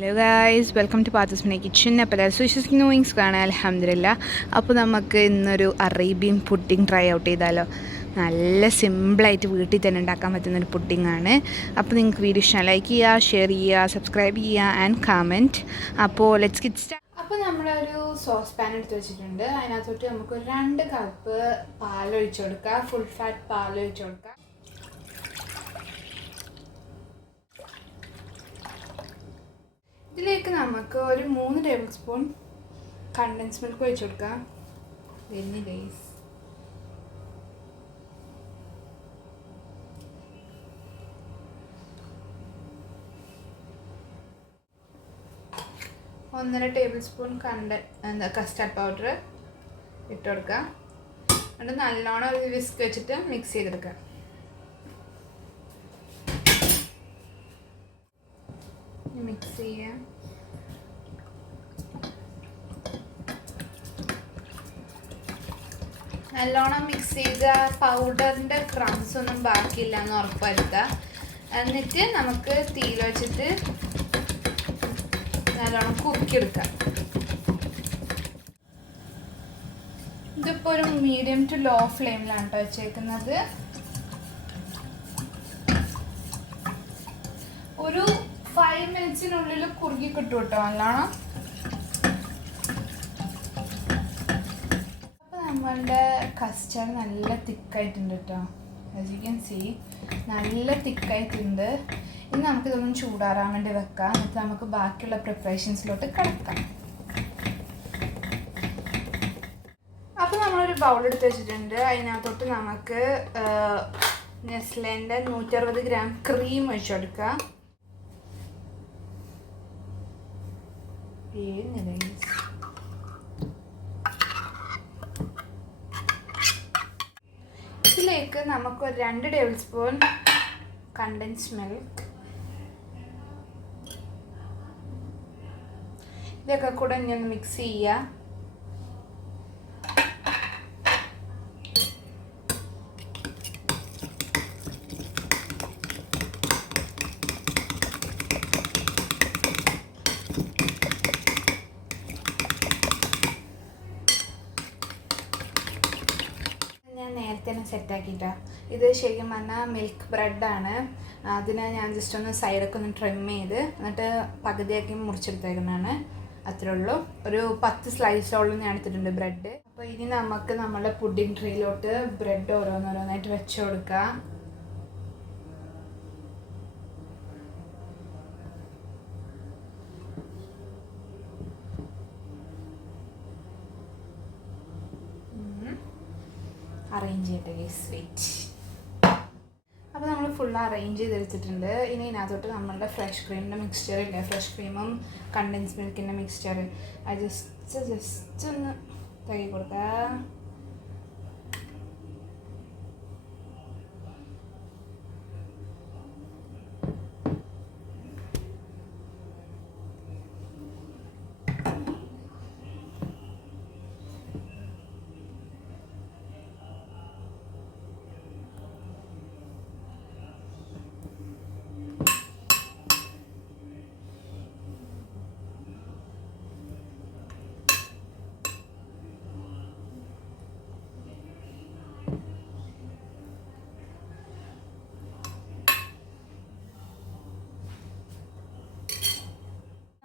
Hello guys, welcome to പാത്തസ് mini kitchen. അപ്പോൾ വിശ്വസിക്കുന്ന വിങ്സ് കാണാൻ അൽഹംദുലില്ലാ. അപ്പോൾ നമുക്ക് ഇന്നൊരു അറേബ്യൻ പുഡിംഗ് ട്രൈ ഔട്ട് ചെയ്താലോ. നല്ല സിമ്പിളായിട്ട് വീട്ടിൽ തന്നെ ഉണ്ടാക്കാൻ പറ്റുന്നൊരു പുഡിംഗാണ്. അപ്പോൾ നിങ്ങൾക്ക് വീഡിയോ ഇഷ്ടം ലൈക്ക് ചെയ്യുക, ഷെയർ ചെയ്യുക, സബ്സ്ക്രൈബ് ചെയ്യുക ആൻഡ് കമൻറ്റ്. അപ്പോൾ ലെറ്റ്സ് ഗെറ്റ് സ്റ്റാർട്ട്. അപ്പോൾ നമ്മളൊരു സോസ് പാൻ എടുത്ത് വെച്ചിട്ടുണ്ട്. അതിനകത്തോട്ട് നമുക്ക് 2 കപ്പ് പാലൊഴിച്ച് കൊടുക്കുക. ഫുൾ ഫാറ്റ് പാലൊഴിച്ച് കൊടുക്കുക. ഇതിലേക്ക് നമുക്ക് ഒരു 3 ടേബിൾ സ്പൂൺ കണ്ടൻസ് മിൽക്ക് ഒഴിച്ച് കൊടുക്കാം. Very nice. ഒന്നര ടേബിൾ സ്പൂൺ കസ്റ്റാർഡ് പൗഡർ ഇട്ട് കൊടുക്കുക. എന്നിട്ട് നല്ലോണം ഒരു വിസ്ക് വെച്ചിട്ട് മിക്സ് ചെയ്തെടുക്കുക. മിക്സ് ചെയ്യാം. നല്ലോണം മിക്സ് ചെയ്ത പൗഡറിൻ്റെ ക്രംസ് ഒന്നും ബാക്കിയില്ല എന്ന് ഉറപ്പുവരുത്തുക. എന്നിട്ട് നമുക്ക് തീയിൽ വെച്ചിട്ട് നല്ലോണം കുറുക്കിയെടുക്കാം. ഇതിപ്പോൾ ഒരു മീഡിയം ടു ലോ ഫ്ലെയിമിലാണ് കേട്ടോ വെച്ചേക്കുന്നത്. ഒരു 5 മിനിറ്റ്സിനുള്ളിൽ കുറുകി കിട്ടും കേട്ടോ നല്ലോണം. അപ്പോൾ നമ്മളുടെ കസ്റ്റാർഡ് നല്ല തിക്കായിട്ടുണ്ട് കേട്ടോ. ആസ് യു ക്യാൻ സീ നല്ല തിക്കായിട്ടുണ്ട്. ഇനി നമുക്കിതൊന്നും ചൂടാറാൻ വേണ്ടി വെക്കാം. എന്നിട്ട് നമുക്ക് ബാക്കിയുള്ള പ്രിപ്പറേഷൻസിലോട്ട് കിടക്കാം. അപ്പോൾ നമ്മളൊരു ബൗളെടുത്ത് വെച്ചിട്ടുണ്ട്. അതിനകത്തോട്ട് നമുക്ക് നെസ്ലേൻ്റെ 160 ഗ്രാം ക്രീം ഒഴിച്ചു കൊടുക്കുക. ഇതിലേക്ക് നമുക്ക് 2 ടേബിൾ സ്പൂൺ കണ്ടൻസ് മിൽക്ക്, ഇതൊക്കെ കൂടെ ഇനി ഒന്ന് മിക്സ് ചെയ്യുക. നേരത്തെ തന്നെ സെറ്റാക്കിയിട്ടാണ്. ഇത് ശരിക്കും പറഞ്ഞാൽ മിൽക്ക് ബ്രെഡാണ്. അതിനെ ഞാൻ ജസ്റ്റ് ഒന്ന് സൈഡൊക്കെ ഒന്ന് ട്രിം ചെയ്ത് എന്നിട്ട് പകുതിയാക്കി മുറിച്ചെടുത്തേക്കുന്നതാണ്. അത്രേ ഉള്ളൂ. ഒരു 10 സ്ലൈസോളം ഞാൻ എടുത്തിട്ടുണ്ട് ബ്രെഡ്. അപ്പോൾ ഇനി നമുക്ക് നമ്മുടെ പുഡിംഗ് ട്രീയിലോട്ട് ബ്രെഡ് ഓരോന്നോരോന്നായിട്ട് വെച്ച് കൊടുക്കാം. അറേഞ്ച് ചെയ്യട്ടെ സ്വീറ്റ്. അപ്പോൾ നമ്മൾ ഫുൾ അറേഞ്ച് ചെയ്തെടുത്തിട്ടുണ്ട്. ഇനി ഇതിനകത്തോട്ട് നമ്മളുടെ ഫ്രഷ് ക്രീമിൻ്റെ മിക്സ്ചർ ഇല്ലേ, ഫ്രഷ് ക്രീമും കണ്ടൻസ് മിൽക്കിൻ്റെ മിക്സ്ചർ അത് ജസ്റ്റ് ഒന്ന് തകി കൊടുക്കാം.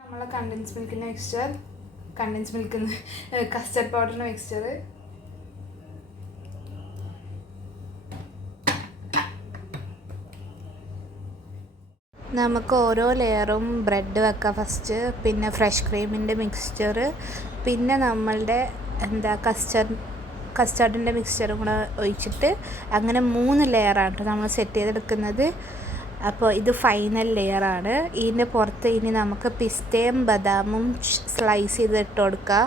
നമ്മളെ കണ്ടൻസ് മിൽക്കിൻ്റെ മിക്സ്ചർ, കസ്റ്റർഡ് പൗഡറിൻ്റെ മിക്സ്ചർ നമുക്ക് ഓരോ ലെയറും ബ്രെഡ് വെക്കാം ഫസ്റ്റ്, പിന്നെ ഫ്രഷ് ക്രീമിൻ്റെ മിക്സ്ചർ, പിന്നെ നമ്മളുടെ കസ്റ്റാർഡിൻ്റെ മിക്സ്ചറും കൂടെ ഒഴിച്ചിട്ട് അങ്ങനെ 3 ലെയറാണ് കേട്ടോ നമ്മൾ സെറ്റ് ചെയ്തെടുക്കുന്നത്. അപ്പോൾ ഇത് ഫൈനൽ ലെയറാണ്. ഇതിൻ്റെ പുറത്ത് ഇനി നമുക്ക് പിസ്തയും ബദാമും സ്ലൈസ് ചെയ്ത് ഇട്ട് കൊടുക്കുക.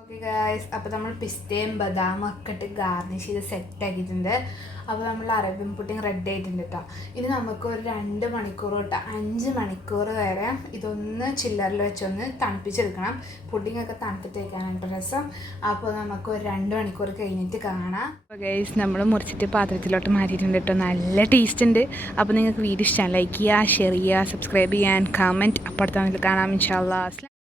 ഓക്കെ ഗായ്സ്, അപ്പോൾ നമ്മൾ പിസ്തയും ബദാമും ഒക്കെ ഇട്ട് ഗാർണിഷ് ചെയ്ത് സെറ്റാക്കിയിട്ടുണ്ട്. അപ്പോൾ നമ്മൾ അറേബ്യൻ പുഡിംഗ് റെഡി ആയിട്ടുണ്ട് കേട്ടോ. ഇനി നമുക്ക് ഒരു 2 മണിക്കൂർ തൊട്ട് 5 മണിക്കൂർ വരെ ഇതൊന്ന് ചില്ലറിൽ വെച്ചൊന്ന് തണുപ്പിച്ചെടുക്കണം. പുഡിങ്ങൊക്കെ തണുത്തിട്ട് വയ്ക്കാനായിട്ട് രസം. അപ്പോൾ നമുക്ക് ഒരു 2 മണിക്കൂർ കഴിഞ്ഞിട്ട് കാണാം. അപ്പോൾ ഗൈസ് നമ്മൾ മുറിച്ചിട്ട് പാത്രത്തിലോട്ട് മാറ്റിയിട്ടുണ്ട് കേട്ടോ. നല്ല ടേസ്റ്റ് ഉണ്ട്. അപ്പോൾ നിങ്ങൾക്ക് വീഡിയോ ഇഷ്ടമാണ് ലൈക്ക് ചെയ്യുക, ഷെയർ ചെയ്യുക, സബ്സ്ക്രൈബ് ചെയ്യാൻ, കമൻറ്റ്. അപ്പുറത്ത് കാണാം ഇൻഷാ അല്ലാഹ്.